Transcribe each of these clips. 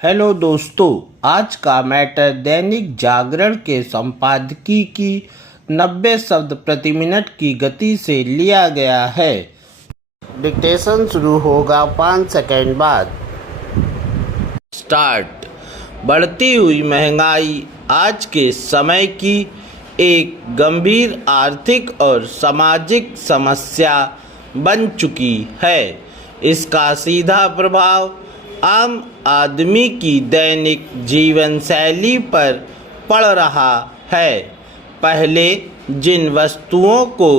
Hello दोस्तों, आज का मैटर दैनिक जागरण के संपादकीय की 90 शब्द प्रति मिनट की गति से लिया गया है। डिक्टेशन शुरू होगा 5 सेकंड बाद। स्टार्ट। बढ़ती हुई महंगाई आज के समय की एक गंभीर आर्थिक और सामाजिक समस्या बन चुकी है। इसका सीधा प्रभाव आम आदमी की दैनिक जीवन शैली पर पड़ रहा है। पहले जिन वस्तुओं को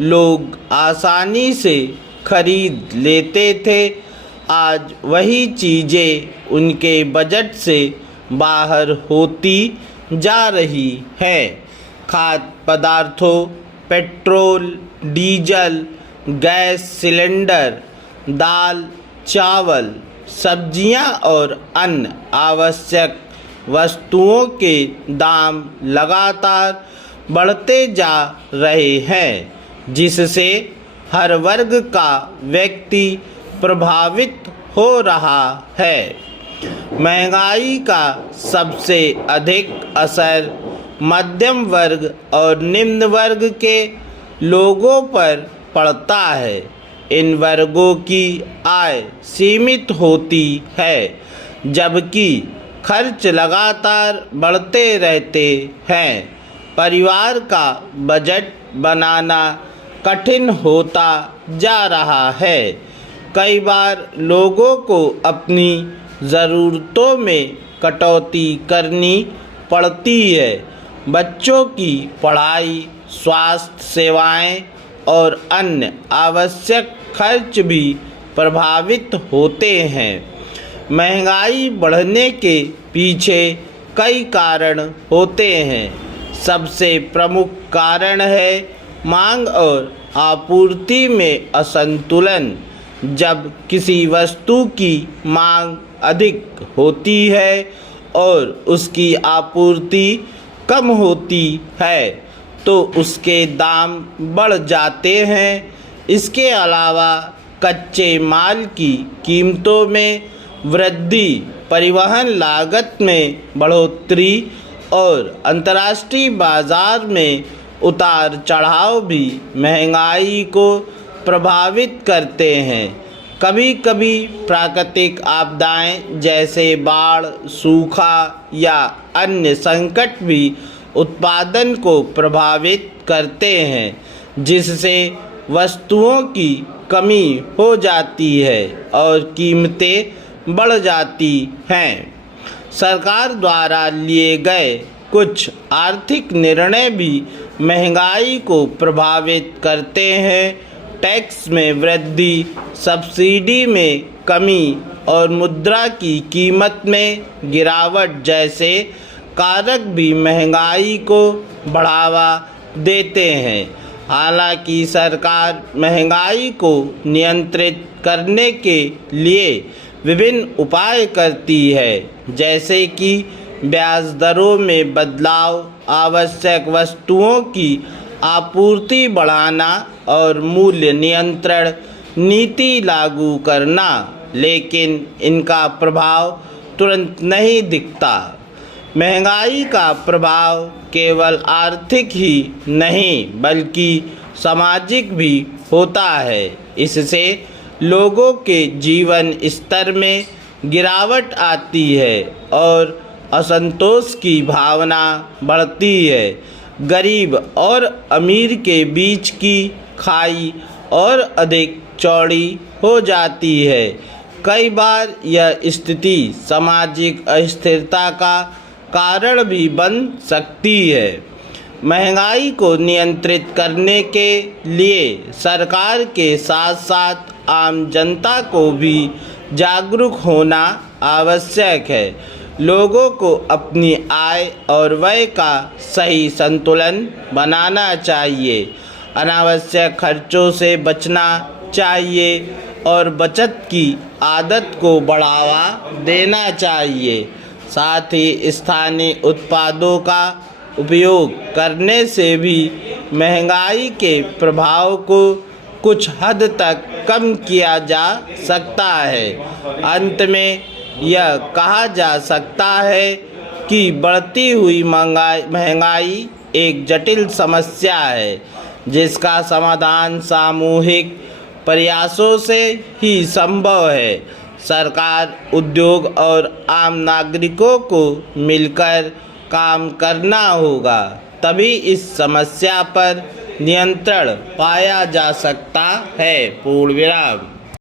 लोग आसानी से खरीद लेते थे, आज वही चीज़ें उनके बजट से बाहर होती जा रही हैं। खाद्य पदार्थों, पेट्रोल, डीजल, गैस सिलेंडर, दाल, चावल, सब्जियां और अन्य आवश्यक वस्तुओं के दाम लगातार बढ़ते जा रहे हैं, जिससे हर वर्ग का व्यक्ति प्रभावित हो रहा है। महंगाई का सबसे अधिक असर मध्यम वर्ग और निम्न वर्ग के लोगों पर पड़ता है। इन वर्गों की आय सीमित होती है, जबकि खर्च लगातार बढ़ते रहते हैं। परिवार का बजट बनाना कठिन होता जा रहा है। कई बार लोगों को अपनी ज़रूरतों में कटौती करनी पड़ती है। बच्चों की पढ़ाई, स्वास्थ्य सेवाएं और अन्य आवश्यक खर्च भी प्रभावित होते हैं। महंगाई बढ़ने के पीछे कई कारण होते हैं। सबसे प्रमुख कारण है मांग और आपूर्ति में असंतुलन। जब किसी वस्तु की मांग अधिक होती है और उसकी आपूर्ति कम होती है, तो उसके दाम बढ़ जाते हैं। इसके अलावा कच्चे माल की कीमतों में वृद्धि, परिवहन लागत में बढ़ोतरी और अंतर्राष्ट्रीय बाजार में उतार चढ़ाव भी महंगाई को प्रभावित करते हैं। कभी कभी प्राकृतिक आपदाएं जैसे बाढ़, सूखा या अन्य संकट भी उत्पादन को प्रभावित करते हैं, जिससे वस्तुओं की कमी हो जाती है और कीमतें बढ़ जाती हैं। सरकार द्वारा लिए गए कुछ आर्थिक निर्णय भी महंगाई को प्रभावित करते हैं। टैक्स में वृद्धि, सब्सिडी में कमी और मुद्रा की कीमत में गिरावट जैसे कारक भी महंगाई को बढ़ावा देते हैं। हालांकि सरकार महंगाई को नियंत्रित करने के लिए विभिन्न उपाय करती है, जैसे कि ब्याज दरों में बदलाव, आवश्यक वस्तुओं की आपूर्ति बढ़ाना और मूल्य नियंत्रण नीति लागू करना, लेकिन इनका प्रभाव तुरंत नहीं दिखता। महंगाई का प्रभाव केवल आर्थिक ही नहीं बल्कि सामाजिक भी होता है। इससे लोगों के जीवन स्तर में गिरावट आती है और असंतोष की भावना बढ़ती है। गरीब और अमीर के बीच की खाई और अधिक चौड़ी हो जाती है। कई बार यह स्थिति सामाजिक अस्थिरता का कारण भी बन सकती है। महंगाई को नियंत्रित करने के लिए सरकार के साथ साथ आम जनता को भी जागरूक होना आवश्यक है। लोगों को अपनी आय और व्यय का सही संतुलन बनाना चाहिए, अनावश्यक खर्चों से बचना चाहिए और बचत की आदत को बढ़ावा देना चाहिए। साथ ही स्थानीय उत्पादों का उपयोग करने से भी महंगाई के प्रभाव को कुछ हद तक कम किया जा सकता है। अंत में यह कहा जा सकता है कि बढ़ती हुई महंगाई एक जटिल समस्या है जिसका समाधान सामूहिक प्रयासों से ही संभव है। सरकार, उद्योग और आम नागरिकों को मिलकर काम करना होगा, तभी इस समस्या पर नियंत्रण पाया जा सकता है। पूर्ण विराम।